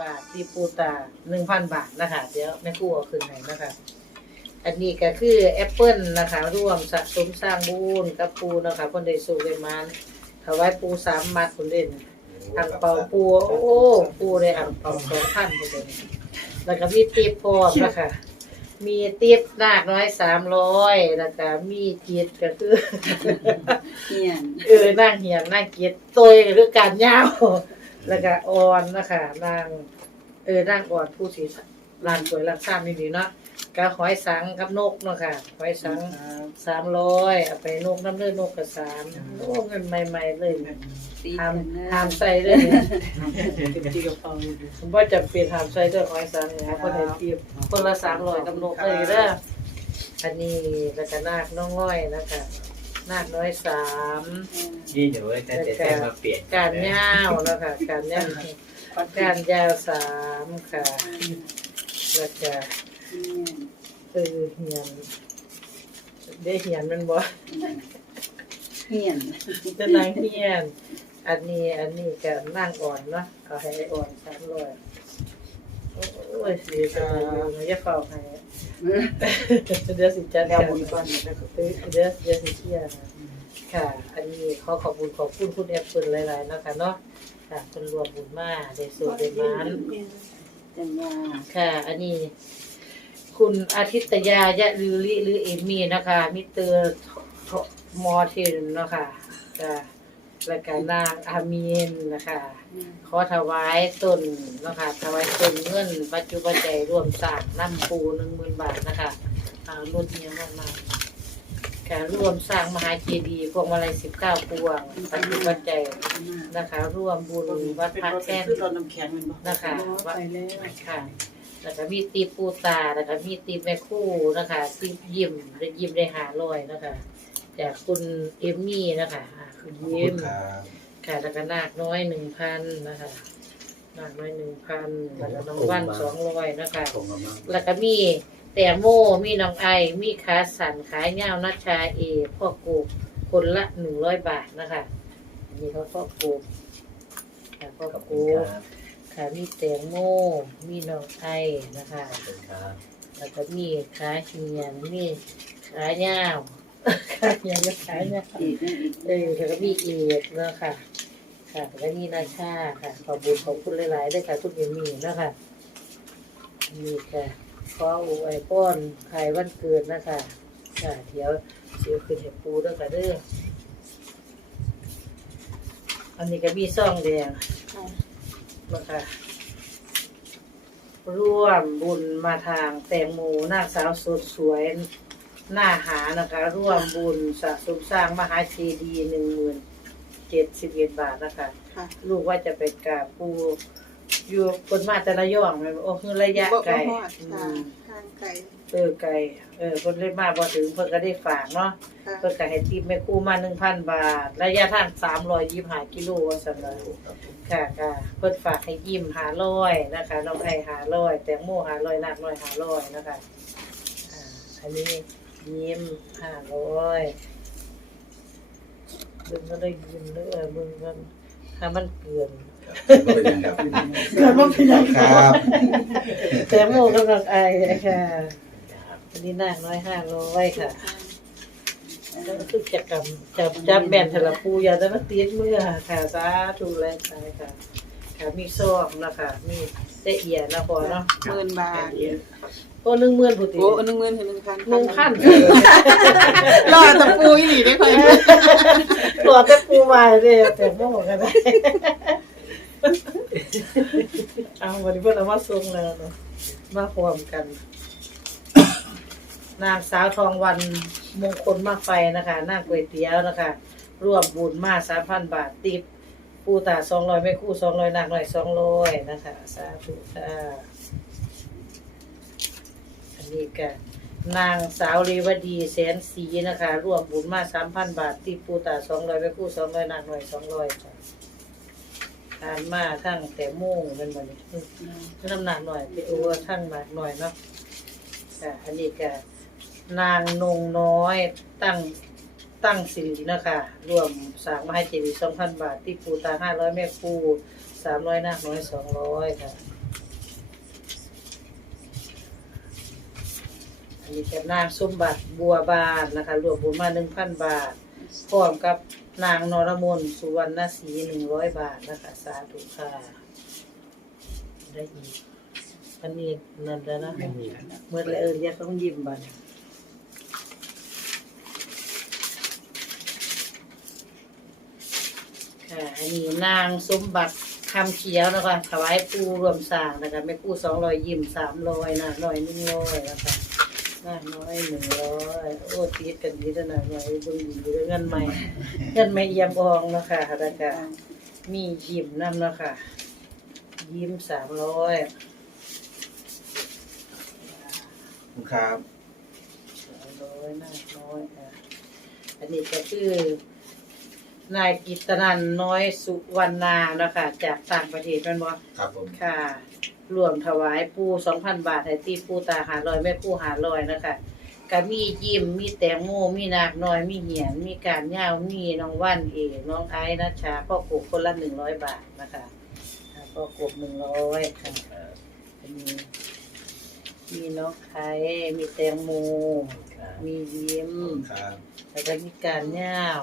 บาทตีปูตาหนึ่งพันบาทนะคะเดี๋ยวแม่ครู่เอาคืนให้นะคะ อันนี้ก็คือแอปเปิลนะคะ ร่วมสะสมสร้างบุญกับปูนะคะคนได้สูได้มานถวายปูสามมัดคนเด่นอังเปาปูโอ้ปูได้อังเปาสองพันคนเด่นแล้วก็มีติปพร้อมนะคะมีติปนาคน้อยสามร้อยแล้วก็มีจิตก็คือเฮียนเออนั่งเหียนนั่งเกียรตัวก็คือการยาว แล้วก็อ่อนนะคะนางเออนั่งอ่อนผู้สีลานสวยลานซ้ำนี่ดีเนาะก็หอยสังกับนกเนาะค่ะหอยสังสามร้อยเอาไปนกน้ำเลือดนกกับสามโอ้เงินใหม่ ๆ เลยตีทามกันนะทามใส่เลยที่กระเป๋าผมว่าจะเปลี่ยนทามใส่ด้วยหอยสังเนี่ยคนไหนเทียบคนละสามร้อยกับนกเลยเด้ออันนี้แล้วก็นาคน้องง่อยนะคะ นาคน้อยสามยี่เดี๋ยวไว้แต่แต่แต่มาเปลี่ยนการยาวแล้วค่ะ การยาวการยาวสามค่ะ แล้วก็เออเหียนได้เหียนมันบ่เฮียนจะนางเหียน อันนี้อันนี้ก็นั่งอ่อนเนาะเอาให้อ่อนสามร้อยโอ้ยสีจะมาอย่าเฝ้าให้ เดี๋ยวสิจัดแนวการบุญก่อนนะเออเดี๋ยวเดี๋ยวสิเคลียร์นะค่ะ อันนี้ขอขอบคุณขอบคุณคุณแอปเปิลหลายๆนะคะเนาะค่ะคนรวมบุญมาได้สูตรได้มานค่ะ อันนี้ คุณอาทิตยายะลือลิหรือเอมี่นะคะ มิเตอร์มอเทนนะคะค่ะ แล้วก็นางอามีนนะคะ ขอถวายตนนะคะ ถวายตนเงินปัจจุบันใจรวมสร้างน้ำปูหนึ่งหมื่นบาทนะคะอ่ารถเนี้ยมากมากค่ะร่วมสร้างมหาเจดีย์พวงมาลัยสิบเก้าพวงปัจจุบันใจนะคะ ร่วมบุญวัดพระแท่นคือรถน้ำแข็งมันบ่นะคะวัดค่ะแล้วก็มีตีปูตาแล้วก็มีตีแม่คู่นะคะตียิ้มได้ยิ้มได้หาลอยนะคะ จากคุณเอมมี่นะคะ คุณยิ้มค่ะแล้วก็นาคน้อยหนึ่งพันนะคะนาคน้อยหนึ่งพันแล้วก็น้องวันสองร้อยนะคะส่งมาบ้างแล้วก็มีแตงโมมีน้องไอมีขาสันขายเงาวนัชชาเอพ่อกูคนละหนึ่งร้อยบาทนะคะอันนี้เขาพ่อกูค่ะพ่อขอบคุกูณครับค่ะมีแตงโมมีน้องไอนะคะขอบคุณครับแล้วก็มีขาเหียนมีขาเงา วขาเหียนและขาเงาวอีกนั่นอีกเออแล้วก็มีเอกเนาะค่ะ ค่ะแล้วมีนาชาค่ะ ขอบคุญขอบคุณหลายๆด้วยค่ะคุณเอมี่เนาะค่ะนี่ค่ะขออวยป้อนไขวันเกิดนะคะค่ะเดี๋ยวเสียขึ้นเห็ดปูด้วยค่ะเด้ออันนี้ก็มีซ่องแดงนะคะร่วมบุญมาทางแตงโมหน้าสาวสดสวย หน้าหานะคะ ร่วมบุญสะสมสร้างมหาเจดีย์หนึ่งหมื่นเจ็ดสิบเอ็ดบาทนะคะ ค่ะลูกว่าจะไปกราบปูอยู่คนมาแต่ละย่องเลยโอ้คือระยะไกลบ่ฮอดอืค่ะมทางไกลเออไกลเออคนเลยมาพอถึงเพิ่นก็ได้ฝากเนาะค่ะเพิ่นก็ให้ทีมแม่ครูมาหนึ่งพันบาท ระยะทางสามร้อยยี่สิบห้ากิโลว่าสันเลยค่ะค่ะเพิ่นฝากให้ยิ้มหาร้อยนะคะน้องไอหาร้อยแตงโมหาร้อยนักน้อยหาร้อยนะคะอ่าอันนี้ ยิ้มห้าร้อยเบิ่งก็ได้ยิ้มเด้อเบิ่งกันถ้ามันเกินเกิดมาเป็นยังครับแต่โมกำลังไอเลยค่ะอันนี้นางน้อยห้าร้อยค่ะแล้วก็คือจะกำจับจับแบนเทละปูอย่าจะมาตีดมือค่ะสาธุแรงใจค่ะค่ะมีซอกนะคะมีเตะเอียนะพอเนาะหมื่นบาท โอ้หนึ่งหมื่นผู้ติโอ้หนึ่งหมื่นถึงหนึ่งพันหนึ่งพันรอตะปูอีหลีได้ค่อยตัวแต่ปูวายเลยแต่โมกันได้เอาวันนี้เพิ่นเอามาส่งแล้วเนาะมาพร้อมกัน นางสาวทองวันมงคลมากไฟนะคะนางก๋วยเตี๋ยวนะคะร่วมบุญมาสามพันบาทติบปูตาสองร้อยไม่คู่สองร้อยนางหน่อยสองร้อยนะคะ สาธุค่ะอั นนี้ก็นางสาวเรวดีแสนสีนะคะร่วมบุญมาสามพันบาทติบปูตาสองร้อยไม่คู่สองร้อยนางหน่อยสองร้อยค่ะทานมาทั้งแต่โมุ่งเป็นแบบนี้น้ำหนักหน่อยเป็นโอเวอร์ทั้งหนักหน่อยเนาะค่ะอันนี้ก็นางนงน้อยตั้งตั้งสิรินะคะรวมสางมาให้เจดีสองพันบาท ที่ปูตาห้าร้อยแม่ปูสามร้อยนาคน้อยสองร้อยค่ะ อันนี้กับนางสมบัติบัวบานนะคะรวมบุญมาหนึ่งพันบาท พร้อมกับนางนรมนสุวรรณศรีหนึ่งร้อยบาทนะคะสาธุค่ะได้อีกอันนี้นั่นแล้วนะไม่มีแล้วนะเมื่อไรเออยักต้องยิ้มบันค่ะอันนี้นางสมบัติคำเขียวนะคะถวายปูรวมสร้างนะคะแม่ปูสองร้อยยิ้มสามร้อยนะร้อยหนึ่งร้อยนะคะ น้าน้อยหนึ่งร้อยโอ้ตีดกันดีแล้วนะหน่อยเบุญดีด้วยเงินใหม่เงินไม่เยี่ยมอองนะคะแล้วก็มียิ้มน้ำนะคะยิ้มสามร้อยครับน้อยน้อยน้อยค่ะ อันนี้ก็คือนายกิตนันน้อยสุวรรณานะคะจากต่างประเทศแม่นบ่ครับผมค่ะ รวมถวายปูสองพันบาทให้ตีปูตาหาลอยแม่ปูหาลอยนะคะก็มียิ้มมีแตงโมมีนากน้อยมีเหียนมีการย่าวมีน้องว่านเอกน้องไอ้นัชชาพ่อกบคนละหนึ่งร้อยบาทนะคะค่ะพ่อกบหนึ่งร้อยค่ะอันนี้มีน้องไข่มีแตงโมครับมียิ้มครับแล้วก็มีการย่าว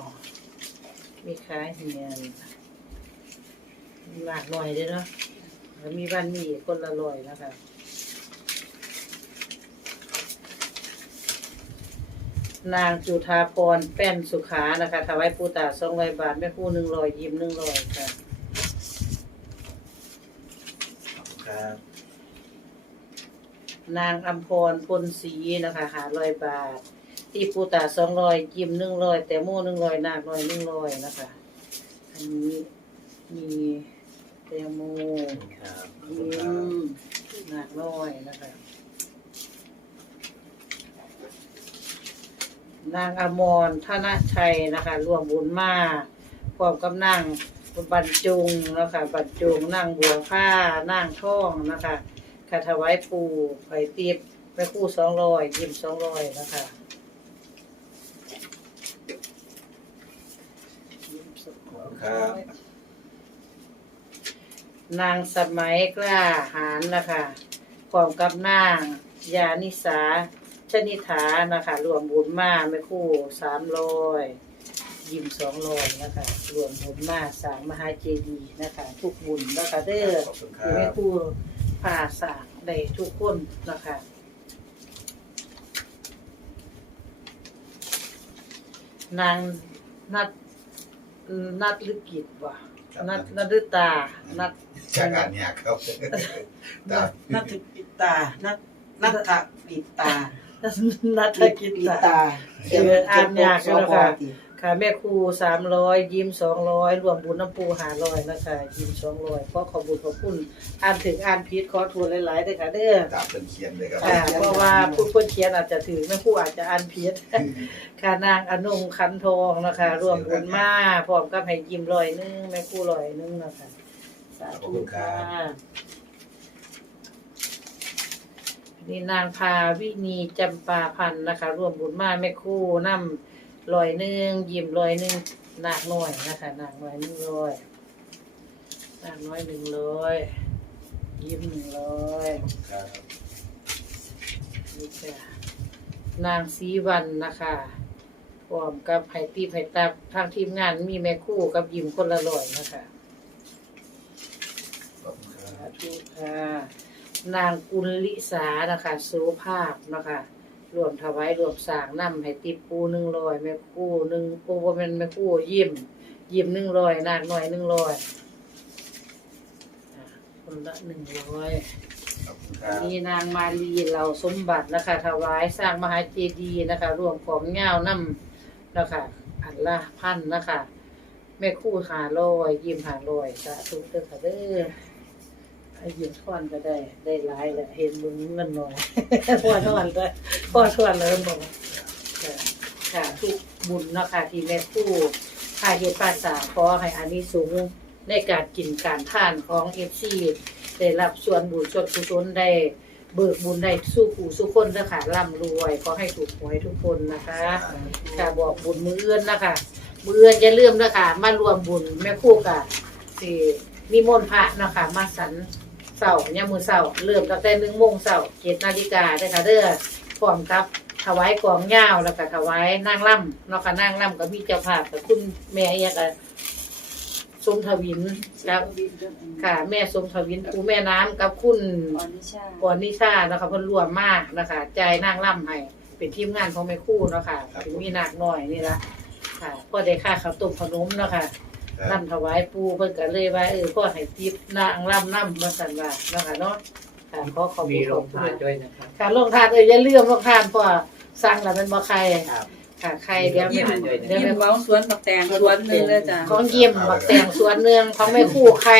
มีขายเหียนมีหลากหน่อยด้วยเนาะ แล้วมีบ้านมีคนละลอยนะคะนางจุธาพรแป้นสุขานะคะถวายปูตาสองร้อยบาทแม่คู่หนึ่งร้อยยิ้มหนึ่งร้อยค่ะครับนางอัมพรพลศรีนะคะหาร้อยบาท ที่ปูตาสองร้อยยิ้มหนึ่งร้อยแต่โม่หนึ่งร้อยนากน้อยหนึ่งร้อยนะคะ อันนี้มี แตงโมครับยิ้มนากน้อยนะคะนางอมรธนชัยนะคะรวมบุญมาพร้อมกับนางบรรจงนะคะบรรจงนางบัวผ้านางท่องนะคะคาถวายปูไผ่ตีบแม่คู่สองร้อยยิ้มสองร้อยนะคะยิ้มสองร้อย ครับ นางสมัยกล้าหารนะคะพร้อมกับนางยานิสาชนิฐานะคะ รวมบุญมาแม่คู่สามร้อยยิ้มสองร้อยนะคะ รวมบุญมาสร้างมหาเจดีย์นะคะ ทุกบุญนะคะเด้อขอบคุณคคือรัแม่บ คู่ผ่าสร้างได้ทุกคนนะคะ นางนัดนัดลึกกิจว่ะ นัดนัดฤตา นัดจากการเนี่ยครับตามนัทปิตา นัทนัทปิตา นัดกิจปิตาตาเอออ่านยากแล้วค่ะติ ค่ะแม่ครูสามร้อยยิ้มสองร้อยรวมบุญน้ำปูหาร้อยนะคะยิ้มสองร้อยขอขอบบุญขอบคุณอ่านถึงอ่านพิษขอทวนหลายๆเลยค่ะเด้อ ตามเป็นเขียนเลยครับ ค่ะเพราะว่าผู้คนเขียนอาจจะถือแม่ครูอาจจะอ่านพิษค่ะนางอนงคันทองนะคะรวมบุญมาพร้อมกับให้ยิ้มร้อยหนึงแม่ครูร้อยหนึงนะคะสาธุค่ะนี่นางพาวินีจำปาพันธ์นะคะ รวมบุญมาแม่ครูนำร้อยหนึงยิ้มร้อยหนึงนากน้อยนะคะนากน้อยหนึ่งร้อยนากน้อยหนึ่งร้อยยิ้มหนึ่งร้อยครับนี่จ้ะนางสีวันนะคะพร้อมกับไผ่ตีไผ่ตับทางทีมงานมีแม่คู่กับยิมคนละร้อยนะคะขอบคุณคสารับธุค่ะนางกุลลิสานะคะโสภาพนะคะ รวมถวายรวมสร้างนำให้ติปูหนึ่งร้อยแม่คู่หนึ่งโอ้บ่แม่นแม่คู่ยิ้มยิ้มหนึ่งร้อยนางหน่อยหนึ่งร้อยอะคนละหนึ่งร้อยขอบคุณครับมีนางมาลีเหล่าสมบัตินะคะ ถวายสร้างมหาเจดีย์นะคะ รวมของเงาวน้ำนะคะอันละพันนะคะแม่คู่หาลอยยิ้มหาลอยสาธุเด้อค่ะเด้อ ให้ยิ้มทอนก็ได้ ได้หลายแหละเห็นมึงเงินน้อยพ่อทอนก็พ่อทอนเลยบอกค่ะทุกบุญเนาะคะที่แม่คู่ค่าเฮ็ดภาษาขอให้อานิสงส์ในการกินการทานของเอฟซีได้รับส่วนบุญส่วนกุศลได้เบิกบุญได้สู้ผู้สู้คนเด้อค่ะร่ำรวยขอให้ถูกหวยทุกคนนะคะค่ะบอกบุญมือเอื้อนนะคะมือเอื้อนอย่าลืมเด้อค่ะมารวมบุญแม่คู่กับสินิมนต์พระนะคะมาสัน เสาร์เนี่ยมือเสาร์เริ่มตั้งแต่หนึ่งโมงเสาร์เจ็ดนาฬิกาเด้ค่ะเด้อพร้อมกับถวายกองยาวแล้วก็ถวายนางล่ำเนาะค่ะนางล่ำก็มีเจ้าภาพกับคุณแม่เอกอะสมทวินแล้วค่ะ แม่สมทวินคูแม่น้ำกับคุณออนิชาปอนนิชาเนาะคะเพิ่นรวมมากนะคะใจ่ายนางล่ำให้เป็นทีมงานของแม่ครู่เนาะค่ะถึงมีหนักหน่อยนี่ละค่ะพ่อได้ค่าข้าวต้มขนมเนาะค่ะ ครับล่ำถวายปูเพิ่นก็เลยว่าเออพ่อให้ทิปนางล่ำน้ำมาสั่นว่าเนาะค่ะเนาะค่ะขอขอบมีคุณโรขอบงคุทานณด้วยนะครับ ค่ะลงทานเอ้ยอย่าลืมลงทานพ่อสั่งแล้วเป็นบ่ใครครับ ค่ะใครเดี๋ยวยิ้มเดี๋ยวยิ้แม่มเว้าสวนบักแตงสวนหนึงเลยจ้ะของเยี่ยมบักแต่งสวนเนืองของแม่ครู่ใคร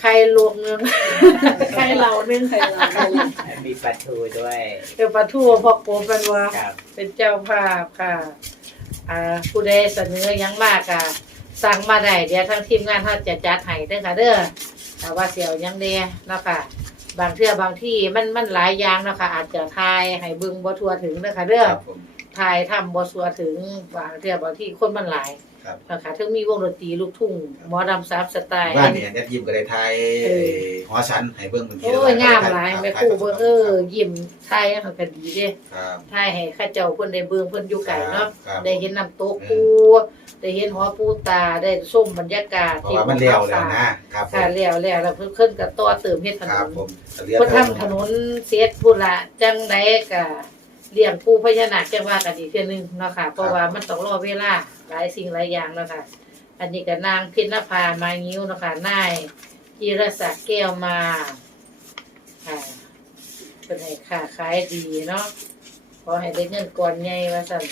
ใครลวกเนือง ใครเหล่านึงใครเราใครเรามีปลาทูด้วยเดี๋ยวปลาทูพ่อโกเป็นว่า ครับเป็นเจ้าภาพค่ะ อ่า ผู้ใดเสนอหยังมากอะ สั่งมาได้เดี๋ยวทางทีมงานเขาจะจัดให้เด้อค่ะเด้อแต่ว่าเสียวหยังเด้เนาะค่ะ บางเทื่อบางที่มันมันหลายอย่างเนาะค่ะอาจจะทายให้เบิ่งบ่ทั่วถึงเด้อค่ะเด้อครับผม ทายทำบ่ทั่วถึงบางเทื่อบางที่คนมันหลาย ครับนะคะถึงมีวงดนตรีลูกทุ่งหมอลำสามสไตล์บ้านเนี่ยแนบยิ้มก็ได้ทายเออหอชั้นให้เบิ่งบางทีโอ้ยงามหลายแม่ครูเบิ่งเออยิ้มทายเขาก็ดีเด้ครับทายให้ข้าเจ้าเพิ่นได้เบิ่งเพิ่นอยู่ไกลเนาะครับได้เห็นน้ำตกปูได้เห็นหอปูตาได้ชมบรรยากาศเพราะว่ามันเลี้ยวแล้วนะครับผมค่ะเลี้ยวแล้วแล้วเพิ่นเพิ่นก็ต่อเติมเฮ็ดถคนรับนผมเลี้ยวเพิ่นทำถนนเสียพุ่นละจังไดก็ เลี้ยงปูพญานาคจังว่ากันอีกเทื่อนึงเนาะค่ะเพราะว่ามันต้องรอเวลาหลายสิ่งหลายอย่างเนาะค่ะ อันนี้ก็นางพินภามางิ้วเนาะค่ะนายจิรศักดิ์แก้วมาค่ะเป็นให้ค้าขายดีเนาะขอให้ได้เงินก่อนใหญ่ว่าสั่น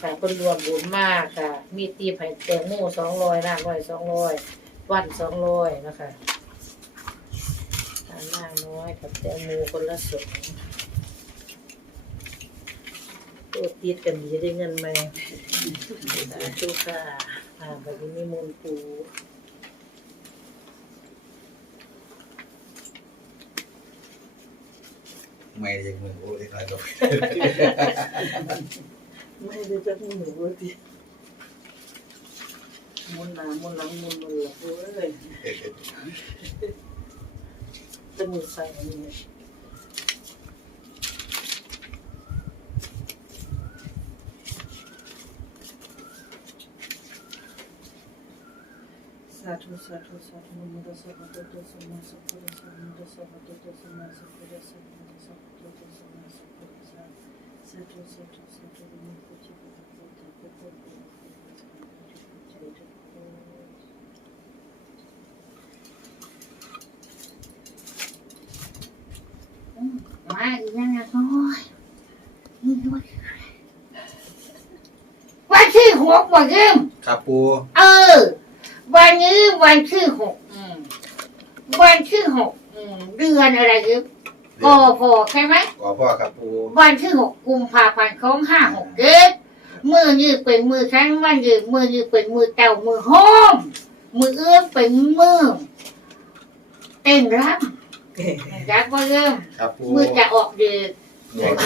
ค่ะคนรวมบุญมากค่ะ มีตีไผ่แตงโมสองร้อยน้ำร้อยสองร้อยวันสองร้อยนะคะน้ำหน้าน้อยกับแตงโมคนละสอง ตัวติดกันดีได้เงินไหมสาธุค่ะอ่าแบบนี้มีมูลปูไม่ได้ยังมือโอ้ยน้อยก็ไม่ได้จะหนูดิมุนหนามุนหลังมุนมือโอ้ยจะมือใส่อันนี้ ธุสาธุสาธุนะโมตัสสะภะคะวะโตสัมมาสัมพุทธัสสะนะโมตัสสะภะคะวะโตสัมมาสัมพุทธัสสะนะโมตัสสะภะคะวะโตสัมมาสัมพุทธัสสะสาธุสาธุสาธุนะโมตัสสะภะคะวะโตสัมมาสัมพุทธัสสะมาอีกแล้วนะน้อยนี่ด้วยวันที่หกวันเริ่มครับปูเออ วันนี้วันที่หกอืมวันที่หกอืมเดือนอะไรยึบกอพอใช่ไหมขอพ่อครับปูวันที่หกกุมภาพันธ์ของห้าหกเจ็ดมือยืดเป็นมือครั้งวันยืดมือยืดเป็นมือเต่ามือห้อมมือเอื้อมเป็นมือเต้นรำรักว่าเริ่มครับปูมือจะออกเดือดใหญ่เล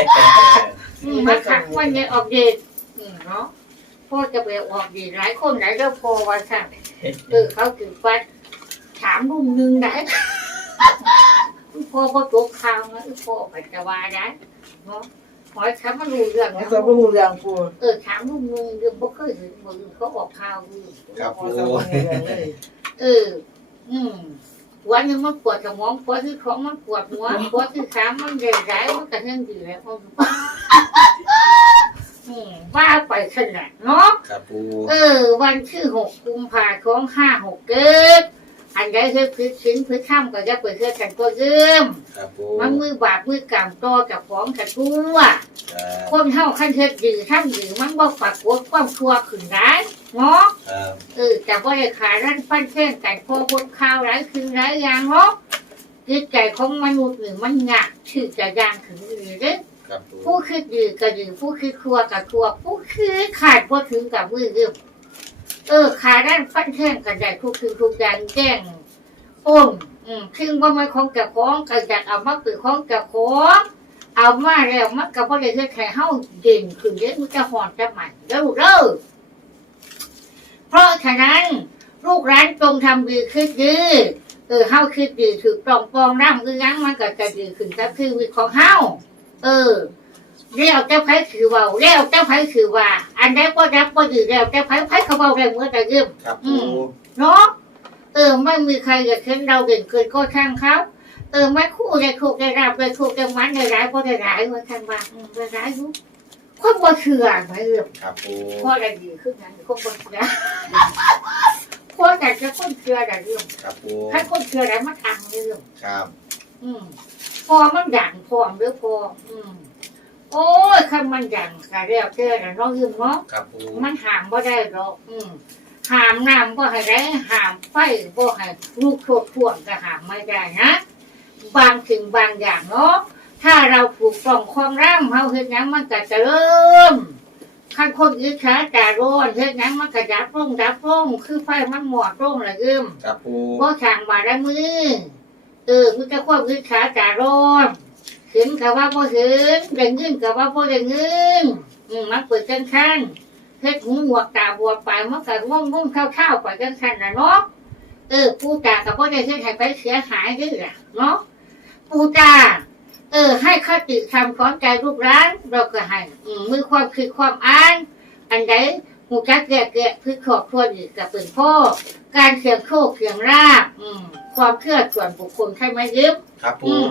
ยอืมมาขักวันนี้ออกเดทอืมเนาะ พ่อจะไปออกเดทหลายคนหลายเรื่องพอว่าสั่งเออเขาถือฟัดถามลุงหนึ่งได้พ่อก็ตกข่าวนะพ่อปัจจวาได้เนาะขอถามมารู้เรื่องนะจะบ่รู้เรื่องปูเออถามลุงหนึ่งเรื่องบ่เคยเห็นมือเขาออกข่าวอยู่ครับปูจะบ่รู้เรื่องเลยเออ อืมวันหนึงมันปวดสมองปวดที่ท้องมันปวดหัวปวดที่ขามันใหญ่ใหญ่มันก็ยังดีแล้วอืม ว่าไปขนาดเนาะครับปูเออ วันที่หกกุมภาของห้าหกเกิดอันใดคือคือชิ้นคือข้ามก็จะเปิดเคือกันตัวเริ่มครับปูมันมือบาปมือกำโตกับของกันทั่วคนเท่าขั้นเทิดยือท่านยือมันบ่ปากวดความชั่วขึ้นได้เนาะเออแต่ว่าได้ขาด้านฟันเส้นแต่พอบนข้าวหลายคืนหลายางเนาะจิตใจของมนุษย์หนึ่งมันหนักชื่อจะยางถึงอือเด้ ครับปูผู้คิดยือก็ยือผู้คิดครัวกับครัว ผู้คิดขาดพอถึงกับมือเริ่มเออขาด้านฟันเส้นกันได้ทุกคืนทุกอย่างแจ้งอ้นอืมถึงว่ามันของกับของก็อยากเอามาเป็นของกับของเอามาแล้วมันก็บ่ได้เฮ็ดให้เฮาเด่นขึ้นเด้อมันจะหอนจะใหม่เด้อลูกเด้อเพราะฉะนั้นลูกร้านจงทำดีขึ้นดีเออเฮาคิดดีถูกตรองปองร่ำคือยังมันก็จะดีขึ้นกับชีวิของเฮา เออแล้วเจ้าไผคือเว่าแล้วเจ้าไผคือว่า อันใดก็รับก็ดีแล้วเจ้าไผไผเขาเว้าได้เมื่อแต่ยืมครับอืปูมเนาะเออไม่มีใครอยากเห็นเราเด่นเกินก็ช่างเขาเออไม่คู่ได้คู่ได้รับได้คู่ได้มันได้ร้ายก็ได้ร้ายว่าท่านว่าอืมได้ร้ายอยู่คนบ่เชื่อไหมเรื่องครับปูพ่อได้ดีขึ้นนั้นคนบ่เชื่อพ่อแต่จะคนเชื่อได้เรื่องครับปูถ้าคนเชื่อได้มันอังเรื่องครับ อืมพ อมันดังพอมหรือพออืมโอ้ยคันมันดังกะแล้วเจอแล้วน้องยืมเนาะครับปูมันหามบ่ได้หรอกอืมหามน้ำบ่ให้ได้หามไฟบ่ให้ลูกโทษท่วงก็หามไม่ได้นะบางสิ่งบางอย่างเนาะถ้าเราถูกต้องความร่ำเฮาเฮ็ดหยังมันก็เจะเริ่มคันคนอิจฉาจาร้อนเฮ็ดหยังมันก็ดับลงดับลงคือไฟมันหมอดลงละยืมครับปูบ่ทางบาได้มือ เออมันจะความอิจฉาจาร้อนเห็นก็ว่าบ่อเห็นได้เงินก็ว่าบ่ได้เงินอืมมันเปิดจังคั่นเฮ็ดหูหวกตาบวมไปมันก็ง่วงง่วงๆข้าวๆไปจังคั่นน่ะเนาะเออผู้ตาก็บ่ได้เฮ็ดให้ไปเสียหายด้อล่ะเนาะผู้ตาเออ ให้คติทำความใจลูกร้าน เราก็ให้มือความคิดความอ่านอันใดหูจักแก่แก่พืชขอบครัวอีกกับเป็นพ่อการเสียงโคกเสียงราบอืม ความเชื่อส่วนบุคคลใช่ไหมยิบครับปูอืม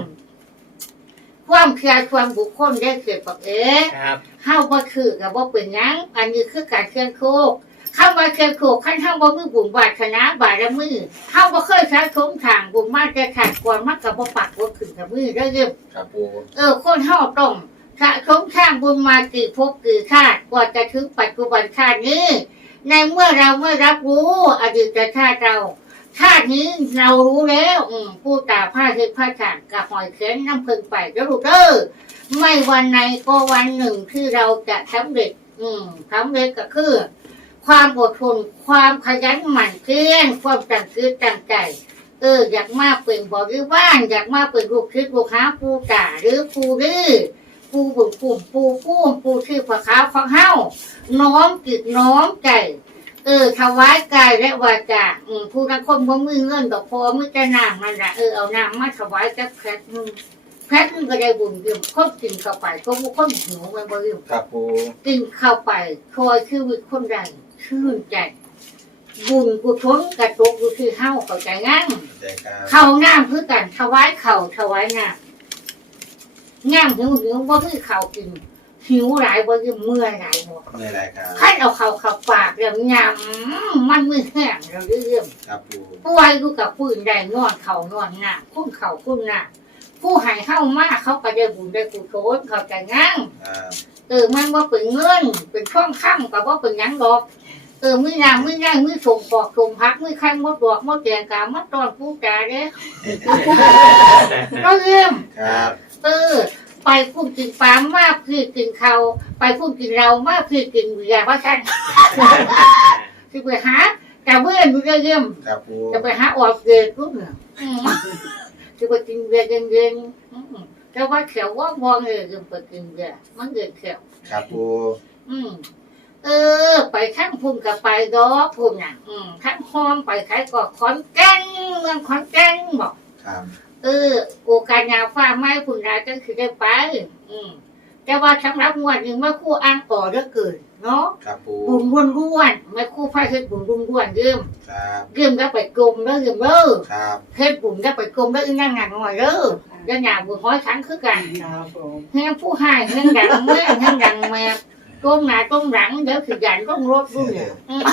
ความเชื่อส่วนบุคคลได้เกิดกับเอ๊ะครับเฮาบ่คือกับบ่เป็นหยังอันนี้คือการเชียงโคกคำว่าเชียงโคกคันเฮาบ่มีบุญบาชนะบารมีเฮาบ่เคยใช้ชมทางบุญมาแต่ขาดกวนมักก็บ่ปักบ่ขึ้นกับมือได้อยิบครับปูเออคนเฮาต้องสะสมสร้างบุญมากี่ภพกี่ชาติกว่าจะถึงปัจจุบันชาตินี้ ในเมื่อเราเมื่อรับรู้อดีตชาติเรา ชาตินี้เรารู้แล้วอืมผู้ตาผ้าเทผ้าฉากกับหอยเข็นน้ำพึงไปแล้วลูกเด้อไม่วันไหนก็วันหนึ่งที่เราจะสำเร็จ อืมสำเร็จก็คือ ความอดทนความขยันหมั่นเพียรความตั้งใจตั้งใจ เออ อยากมาเป็นบริวารอยากมาเป็นลูกศิษย์ลูกหาปูตาหรือปูดื้อปูบุญปุ่มปูปูมปูชื่อพระขาวของเฮาน้อมจิตน้อมใจ เออถวายกายและวาจาอืมผู้นักคนบ่มือเงินดอกพอมือจะน้ำมันละเออเอาน้ำมาถวายจักแพ็คหนึงแพ็คหนึงก็ได้บุญเดียวคนกินเข้าไปก็บุคนหิวมันบ่เรียวครับปูกินเข้าไปคอยชีวิตคนใดชื่นใจบุญกุศลกระตกอยู่ที่เฮาเข้าใจงั้นใจครับเข้าน้ำคือกันถวายเข่าถวายน้ำน้ำหิวหิวบ่คือเข่ากิน หิวหลายบ่คือเมื่อยหลายบ่เมื่อไรครับ ขั้นเอาเข่าเข่าปากแล้วยำมันมือแห้งเราเรื่องครับปูป่วยอยู่กับปืนได้นอนเข่านอนหน้าคุ้นเข่าคุ้นหน้าผู้ใหายเข้ามาเขาก็ได้บุญได้กุศลเขาใจงั้งครับเออมันว่าเป็นเงินเป็นช่องข้างกับว่าเป็นหยังดอกเออมือน้ำมือง่ายมือส่งปอกส่งพักมือไข่มดดอกมดแดงกามัดตอนผู้กาเด้เราเยี่ยมครับเออ ไปพุ่งกินปลามากคือกินเขาไปพุ่งกินเรามากคือกินเบียร์ว่าฉันคือไปหาแต่เมื่อมือเยี่ยมครับปูจะไปหาออกเกลือปุ๊บเนี่ยอืมจะไปกินเบียร์เย็นๆอืมแต่ว่าเขียวว่ามองเลยจะไปกินเบียร์มันเกิดเขียว ครับปูอืม เออ ไปทั้งพุ่งกับไปดอกพุ่งน่ะ อืมทั้งหอมไปขายก็ขอนแก่นเมืองขอนแก่นบอก ครับ เออ โอกาสยาวฟ้าไม้พุ่นได้ก็คือได้ไป อืม แต่ว่าสำหรับงวดหนึ่งแม่ครู่อ้างต่อเยอะเกินเนาะครับปูบุญร่วนร่วนๆแม่ครู่พาเฮ็ดบุญร่วนร่วนๆเริ่มครับเริ่มก็ไปกลมแล้วเริ่มเด้อครับเฮ็ดบุญก็ไปกลมแล้วอีนั่งงานหน่อยเด้อจะหยาบุญห้อยครั้งคือกัน ครับผมเฮียผู้ให้เฮียดังแม่เฮียดังแม่ ก้มหน้าก้มหลังเดี๋ยวคือยันต้องรถด้วยเนี่ยอืม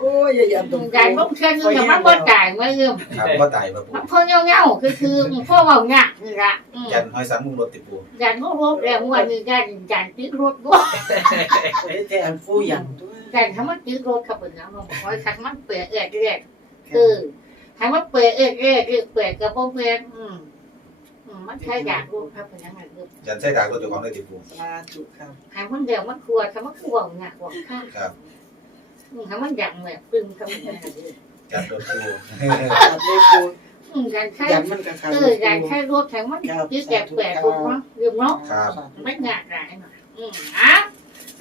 โอ้ยอย่าอย่าตรงยันต้องเช่นนึงแต่มันบ่จ่ายไม่ยืมครับก็ตายมาปูมันพ่อเงี้ยวเงี้ยวๆคือคือพ่อเบาหนักนี่ละอืมยันห้อยสังมุงรถติดปูยันก็รถแล้ววันนี้ยันยันติดรถด้วยเอ้ยแต่อันฟูอย่างด้วยยันทำมันติดรถขับไปน้ำมันบอกว่าคันมันเปลี่ยนเอ็ดเอ็ดเออให้มันเปลี่ยนเอ็ดเอ็ดเอ็ดเปลี่ยนกับพวกเพื่อนอืม อืมมันใช่อยากรู้ครับเป็นยังไงลูกยันใช้ดากรถเจ้าของได้ติดปูสาธุครับให้มันเดี๋ยวมันกลัวทำมันคือเบาหนักบอกข้าครับอืมให้มันยันแบบปึงทำยังไงลูกยันรถปูครับเลยปูอืมยันใช่ยันมันกระคันเออยันใช่รถแถวมันยึดแกแปลกถูกเนาะยืมเนาะครับไม่งานหลายหน่อยอืมอะ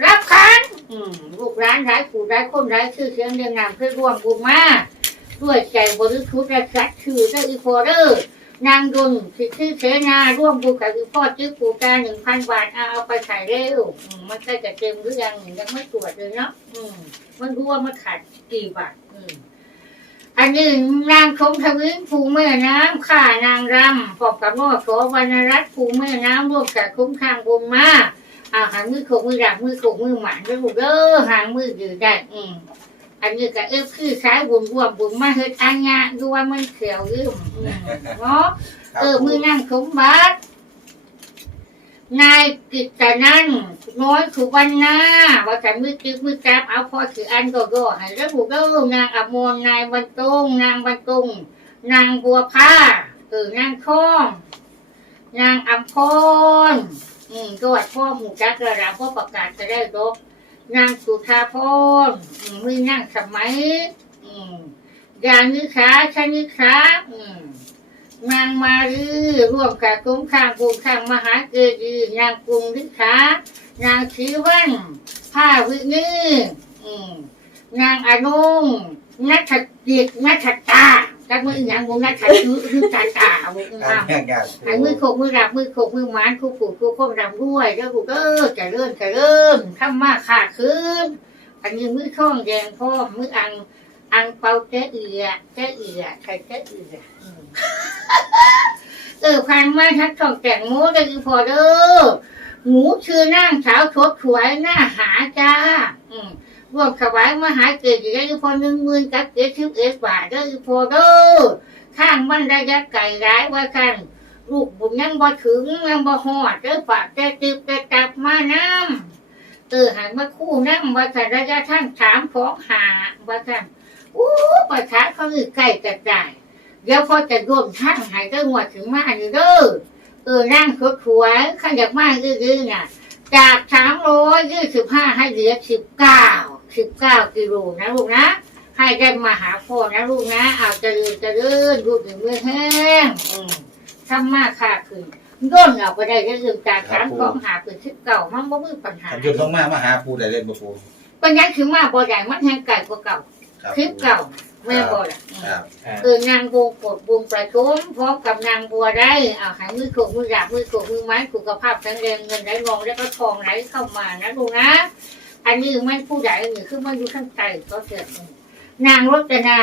รับคันอืมลูกร้านร้ายผู้ร้ายคนร้ายชื่อเสียงเรียงนามเพื่อร่วมบุญมาด้วยใจบริสุทธิ์และสัตย์ชื่อได้อีโฟเดอร์ นางดุลสิทธิเสนาร่วมบุญกับคือพ่อจื้อปูตาหนึ่งพันบาทเอาเอาไปขายเร็วอืมมันใกล้จะเต็มหรือยังยังไม่ตรวจเลยเนาะอืม มันรู้ว่ามันขาดกี่บาทอืม อันนี้นางชมทวินภูแม่น้ำข่านางรำพร้อมกับนอวรรณรัตน์ภูแม่อน้ำร่วมกับคุ้มข้างบุญมาอ่าหางมือโขกมือดักมือโขกมือหมันแล้วลูกเด้อหางมือยืดได้ อืม อันนี้ก็เอฟคือใช้บุญรวมบุญมาเฮ็ดอันเนี้ยดูว่ามันเขียวยืมอืมเนาะครับเออมือนั่งสมบัตินายกิตตนันน้อยสุวรรณาว่าแต่มือจึกมือแกบเอาพอถืออันก็ก็ให้ระบุเด้อนางอมรนายบรรตงนางบรรตงนางบัวผ้าเออนางทองนางอัมพรอืมตัวจพ่อหมูจักระดับพ่อประกาศจะได้รบ นางสุธาพรอืมมือนั่งสมัยอืมยานิขาชนิขาอืมนางมาลือร่วมกับกุ้งข้างกุ้งข้างมหาเกดีย์นางกรุงนิขานางชีวันผ้าวินีอืมนางอนงนัทจิตนัทตา จักมืออย่างบุนัทยุยุตาตาบุญการงามแข่งกันไอ้มือโขกมือรับมือโขกมือมานคู่ปู่คู่ข้อมรำด้วยแล้วกูก็จะเริ่มจะเริ่มทำมาขาดคืนอันนี้มือช่องแดงพ่อมืออังอังเปาแกเอือแกเอือใครแกเอือเออพันมาทักช่องแต่งโม้ได้คือพอเด้อหมูชื่อนั่งสาวชดสวยหน้าหาจ้า อืม รวมถวายมหาเกิดอยู่ได้คือพอหนึ่งหมื่นกับเจ็ดสิบเอ็ดบาทได้คือพอเด้อข้างมันระยะไกลร้ายว่ากันลูกบุญยังบ่ถึงยังบ่หอดเด้อฝากแต่ติบแต่กลับมาน้ำเออหันมาคู่นั่งว่ากันระยะทางสามของหาว่ากันอู้ประชาเขาอยู่ใกล้กระจายเดี๋ยวพอจะร่วมทางหายก็หัวถึงมาอยู่เด้อเออนั่งสดสวยขันอยากมาดื้อๆน่ะจากสามร้อยยี่สิบห้าให้เหลือสิบเก้า สิบเก้ากิโลนะลูกนะให้ได้มาหาพ่อนะลูกนะเอาเจะเดินจะเดินลูกถึงมือแห้งอืมทำมากค่ะคือย่นเอาไปได้ก็คือจากสามของหาเป็นชิปเก่ามันบ่มีปัญหาขันยุดลงมามาหาปูได้เล่นบ่ปูปัญญาคือมาบ่ใหญ่มันแห้งไก่กว่าเก่าครับคลิปเก่าแม่บ่ละครับเออนางวงกดวงประชมพร้อมกับนางบัวได้เอาหายมือโขกมือหยาบมือโขกมือไม้สุขภาพแข็งแรงเงินไหลรองแล้วก็ทองไหลเข้ามานะลูกนะ อันนี้มันผู้ใหญ่อันนี้คือมันอยู่ข้างใต้ก็เกิดนางรจนา